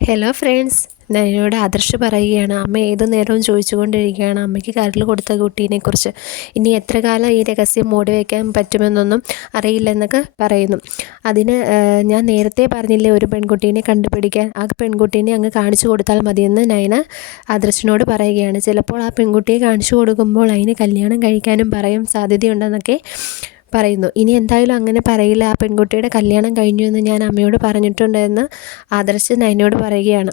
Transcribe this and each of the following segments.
Hello friends എന്നോട് ആദർശ് പറയുകയാണ്. അമ്മ ഏത് നേരവും ചോദിച്ചുകൊണ്ടിരിക്കുകയാണ്. അമ്മയ്ക്ക് കരൾ കൊടുത്ത കുട്ടീനെക്കുറിച്ച്. ഇനി എത്ര കാലം ഈ രഹസ്യം മൂടി വയ്ക്കാൻ പറ്റുമെന്നൊന്നും അറിയില്ലെന്നൊക്കെ പറയുന്നു. അതിന് ഞാൻ നേരത്തെ പറഞ്ഞില്ലേ ഒരു പെൺകുട്ടീനെ കണ്ടുപിടിക്കാൻ. ആ പെൺകുട്ടീനെ അങ്ങ് കാണിച്ചു കൊടുത്താൽ മതിയെന്ന് നയന ആദർശിനോട് പറയുകയാണ്. ചിലപ്പോൾ ആ പെൺകുട്ടിയെ കാണിച്ചു കൊടുക്കുമ്പോൾ അതിന് കല്യാണം കഴിക്കാനും പറയാൻ സാധ്യതയുണ്ടെന്നൊക്കെ പറയുന്നു. ഇനി എന്തായാലും അങ്ങനെ പറയില്ല. ആ പെൺകുട്ടിയുടെ കല്യാണം കഴിഞ്ഞു എന്ന് ഞാൻ അമ്മയോട് പറഞ്ഞിട്ടുണ്ടെന്ന് ആദർശ് നൈനയോട് പറയുകയാണ്.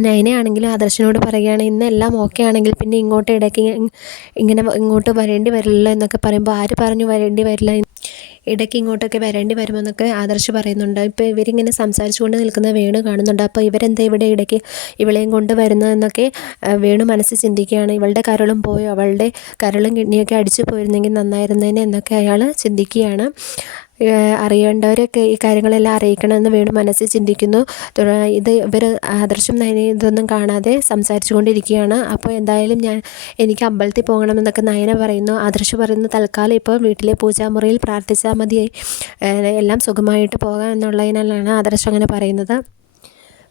നയനയാണെങ്കിലും ആദർശനോട് പറയുകയാണ് ഇന്നെല്ലാം ഓക്കെ ആണെങ്കിൽ പിന്നെ ഇങ്ങോട്ട് ഇടയ്ക്ക് ഇങ്ങനെ ഇങ്ങോട്ട് വരേണ്ടി വരില്ല എന്നൊക്കെ പറയുമ്പോൾ ആര് പറഞ്ഞു വരേണ്ടി വരില്ല ഇടയ്ക്ക് ഇങ്ങോട്ടൊക്കെ വരേണ്ടി വരുമെന്നൊക്കെ ആദർശ് പറയുന്നുണ്ട്. ഇപ്പോൾ ഇവരിങ്ങനെ സംസാരിച്ചുകൊണ്ട് നിൽക്കുന്ന വേണു കാണുന്നുണ്ട്. അപ്പോൾ ഇവരെന്താ ഇവിടെ ഇടയ്ക്ക് ഇവളെയും കൊണ്ട് വരുന്നതെന്നൊക്കെ വേണു മനസ്സിൽ ചിന്തിക്കുകയാണ്. ഇവളുടെ കരളും പോയോ? അവളുടെ കരളും കിഡ്നിയൊക്കെ അടിച്ചു പോയിരുന്നെങ്കിൽ നന്നായിരുന്നേനെ എന്നൊക്കെ അയാൾ ചിന്തിക്കുകയാണ്. അറിയേണ്ടവരൊക്കെ ഈ കാര്യങ്ങളെല്ലാം അറിയിക്കണമെന്ന് വീണ്ടും മനസ്സിൽ ചിന്തിക്കുന്നു. ഇത് ഇവർ ആദർശം നയനെ ഇതൊന്നും കാണാതെ സംസാരിച്ചു കൊണ്ടിരിക്കുകയാണ് അപ്പോൾ എന്തായാലും ഞാൻ എനിക്ക് അമ്പലത്തിൽ പോകണമെന്നൊക്കെ നയന പറയുന്നു. ആദർശ് പറയുന്നു തൽക്കാലം ഇപ്പോൾ വീട്ടിലെ പൂജാമുറിയിൽ പ്രാർത്ഥിച്ചാൽ മതി എല്ലാം സുഖമായിട്ട് പോകാം എന്നുള്ളതിനാലാണ് ആദർശം അങ്ങനെ പറയുന്നത്.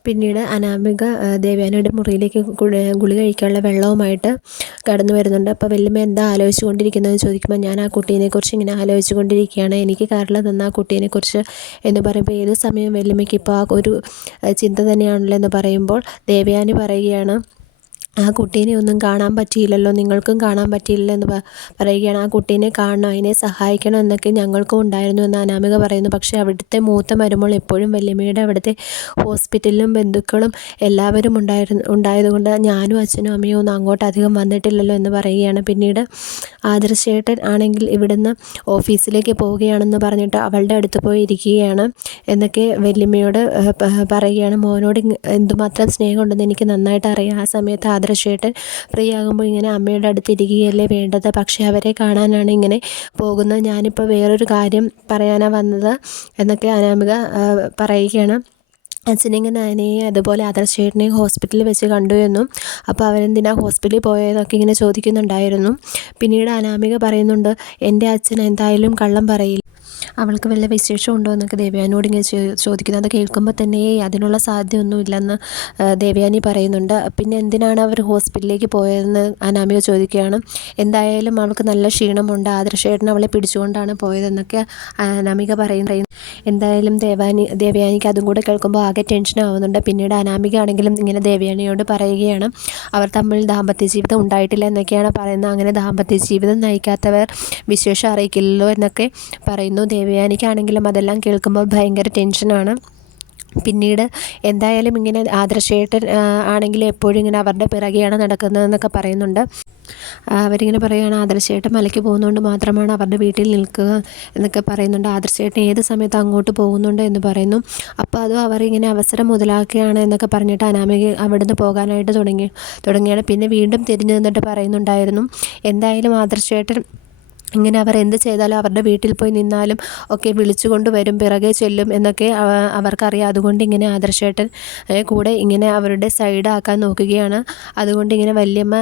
പിന്നീട് അനാമിക ദേവയാനിയുടെ മുറിയിലേക്ക് ഗുളി കഴിക്കാനുള്ള വെള്ളവുമായിട്ട് കടന്നു വരുന്നുണ്ട്. അപ്പോൾ വല്യമ്മ എന്താ ആലോചിച്ചു കൊണ്ടിരിക്കുന്നതെന്ന് ചോദിക്കുമ്പോൾ ഞാൻ ആ കുട്ടീനെക്കുറിച്ച് ഇങ്ങനെ ആലോചിച്ചു കൊണ്ടിരിക്കുകയാണ് എനിക്ക് കാരണം തന്ന ആ കുട്ടീനെക്കുറിച്ച് എന്ന് പറയുമ്പോൾ ഏത് സമയം വല്യമ്മയ്ക്ക് ഇപ്പോൾ ആ ഒരു ചിന്ത തന്നെയാണല്ലോ എന്ന് പറയുമ്പോൾ ദേവയാനി പറയുകയാണ് ആ കുട്ടീനെ ഒന്നും കാണാൻ പറ്റിയില്ലല്ലോ നിങ്ങൾക്കും കാണാൻ പറ്റിയില്ല എന്ന് പറയുകയാണ്. ആ കുട്ടീനെ കാണണം അതിനെ സഹായിക്കണം എന്നൊക്കെ ഞങ്ങൾക്കും ഉണ്ടായിരുന്നു എന്ന് അനാമിക പറയുന്നു. പക്ഷേ അവിടുത്തെ മൂത്ത മരുമോൾ എപ്പോഴും വല്യമ്മയുടെ അവിടുത്തെ ഹോസ്പിറ്റലിലും ബന്ധുക്കളും എല്ലാവരും ഉണ്ടായിരുന്നു ഉണ്ടായതുകൊണ്ട് ഞാനും അച്ഛനും അമ്മയും ഒന്നും അങ്ങോട്ട് അധികം വന്നിട്ടില്ലല്ലോ എന്ന് പറയുകയാണ്. പിന്നീട് ആദർശേട്ടൻ ആണെങ്കിൽ ഇവിടുന്ന് ഓഫീസിലേക്ക് പോവുകയാണെന്ന് പറഞ്ഞിട്ട് അവളുടെ അടുത്ത് പോയി ഇരിക്കുകയാണ് എന്നൊക്കെ വല്യമ്മയോട് പറയുകയാണ്. മോനോട് എന്തുമാത്രം സ്നേഹമുണ്ടെന്ന് എനിക്ക് നന്നായിട്ട് അറിയാം. ആ സമയത്ത് ആദർശേട്ടൻ ഫ്രീ ആകുമ്പോൾ ഇങ്ങനെ അമ്മയുടെ അടുത്തിരിക്കുകയല്ലേ വേണ്ടത്? പക്ഷേ അവരെ കാണാനാണ് ഇങ്ങനെ പോകുന്നത്. ഞാനിപ്പോൾ വേറൊരു കാര്യം പറയാനാണ് വന്നത് എന്നൊക്കെ അനാമിക പറയുകയാണ്. അച്ഛനെങ്കിൽ നാനയെ അതുപോലെ ആദർശേട്ടനെയും ഹോസ്പിറ്റലിൽ വെച്ച് കണ്ടു എന്നും അപ്പോൾ അവരെന്തിനാ ഹോസ്പിറ്റലിൽ പോയതൊക്കെ ഇങ്ങനെ ചോദിക്കുന്നുണ്ടായിരുന്നു. പിന്നീട് അനാമിക പറയുന്നുണ്ട് എന്റെ അച്ഛൻ എന്തായാലും കള്ളം പറയില്ല. അവൾക്ക് വല്ല വിശേഷം ഉണ്ടോ എന്നൊക്കെ ദേവയാനിയോട് ഇങ്ങനെ ചോദിക്കുന്നത് അത് കേൾക്കുമ്പോൾ തന്നെ അതിനുള്ള സാധ്യതയൊന്നുമില്ലെന്ന് ദേവയാനി പറയുന്നുണ്ട്. പിന്നെ എന്തിനാണ് അവർ ഹോസ്പിറ്റലിലേക്ക് പോയതെന്ന് അനാമിക ചോദിക്കുകയാണ്. എന്തായാലും അവൾക്ക് നല്ല ക്ഷീണമുണ്ട്. ആദർശേട്ടൻ അവളെ പിടിച്ചുകൊണ്ടാണ് പോയതെന്നൊക്കെ അനാമിക പറയുന്നു. എന്തായാലും ദേവാനി ദേവയാനിക്ക് അതും കൂടെ കേൾക്കുമ്പോൾ ആകെ ടെൻഷൻ ആവുന്നുണ്ട്. പിന്നീട് അനാമിക ആണെങ്കിലും ഇങ്ങനെ ദേവയാനിയോട് പറയുകയാണ്. അവർ തമ്മിൽ ദാമ്പത്യ ജീവിതം ഉണ്ടായിട്ടില്ല എന്നൊക്കെയാണ് പറയുന്നത്. അങ്ങനെ ദാമ്പത്യ ജീവിതം നയിക്കാത്തവർ വിശേഷം അറിയിക്കില്ലല്ലോ എന്നൊക്കെ പറയുന്നു. ദേവയാനിക്കാണെങ്കിലും അതെല്ലാം കേൾക്കുമ്പോൾ ഭയങ്കര ടെൻഷനാണ്. പിന്നീട് എന്തായാലും ഇങ്ങനെ ആദർശേട്ടൻ ആണെങ്കിൽ എപ്പോഴും ഇങ്ങനെ അവരുടെ പിറകെയാണ് നടക്കുന്നതെന്നൊക്കെ പറയുന്നുണ്ട്. അവരിങ്ങനെ പറയുകയാണ് ആദർശേട്ടൻ മലയ്ക്ക് പോകുന്നതുകൊണ്ട് മാത്രമാണ് അവരുടെ വീട്ടിൽ നിൽക്കുക എന്നൊക്കെ പറയുന്നുണ്ട്. ആദർശേട്ടൻ ഏത് സമയത്ത് അങ്ങോട്ട് പോകുന്നുണ്ട് എന്ന് പറയുന്നു. അപ്പോൾ അതും അവരിങ്ങനെ അവസരം മുതലാക്കുകയാണ് എന്നൊക്കെ പറഞ്ഞിട്ട് അനാമിക അവിടുന്ന് പോകാനായിട്ട് തുടങ്ങി തുടങ്ങിയാണ്. പിന്നെ വീണ്ടും തിരിഞ്ഞു നിന്നിട്ട് പറയുന്നുണ്ടായിരുന്നു എന്തായാലും ആദർശേട്ടൻ ഇങ്ങനെ അവർ എന്ത് ചെയ്താലും അവരുടെ വീട്ടിൽ പോയി നിന്നാലും ഒക്കെ വിളിച്ചു വരും പിറകെ ചെല്ലും എന്നൊക്കെ അവർക്കറിയാം. അതുകൊണ്ട് ഇങ്ങനെ ആദർശേട്ടൻ കൂടെ ഇങ്ങനെ അവരുടെ സൈഡാക്കാൻ നോക്കുകയാണ്. അതുകൊണ്ട് ഇങ്ങനെ വല്യമ്മ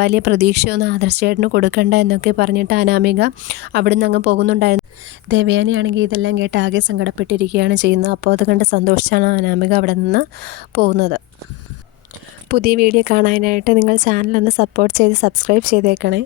വലിയ പ്രതീക്ഷയൊന്നും ആദർശേട്ടന് കൊടുക്കണ്ട എന്നൊക്കെ പറഞ്ഞിട്ട് അനാമിക അവിടുന്ന് അങ്ങ് പോകുന്നുണ്ടായിരുന്നു. ദേവയാനിയാണെങ്കിൽ ഇതെല്ലാം കേട്ട് ആകെ സങ്കടപ്പെട്ടിരിക്കുകയാണ് ചെയ്യുന്നത്. അപ്പോൾ അത് കണ്ട് സന്തോഷിച്ചാണ് അനാമിക അവിടെ നിന്ന് പോകുന്നത്. പുതിയ വീഡിയോ കാണാനായിട്ട് നിങ്ങൾ ചാനലൊന്ന് സപ്പോർട്ട് ചെയ്ത് സബ്സ്ക്രൈബ് ചെയ്തേക്കണേ.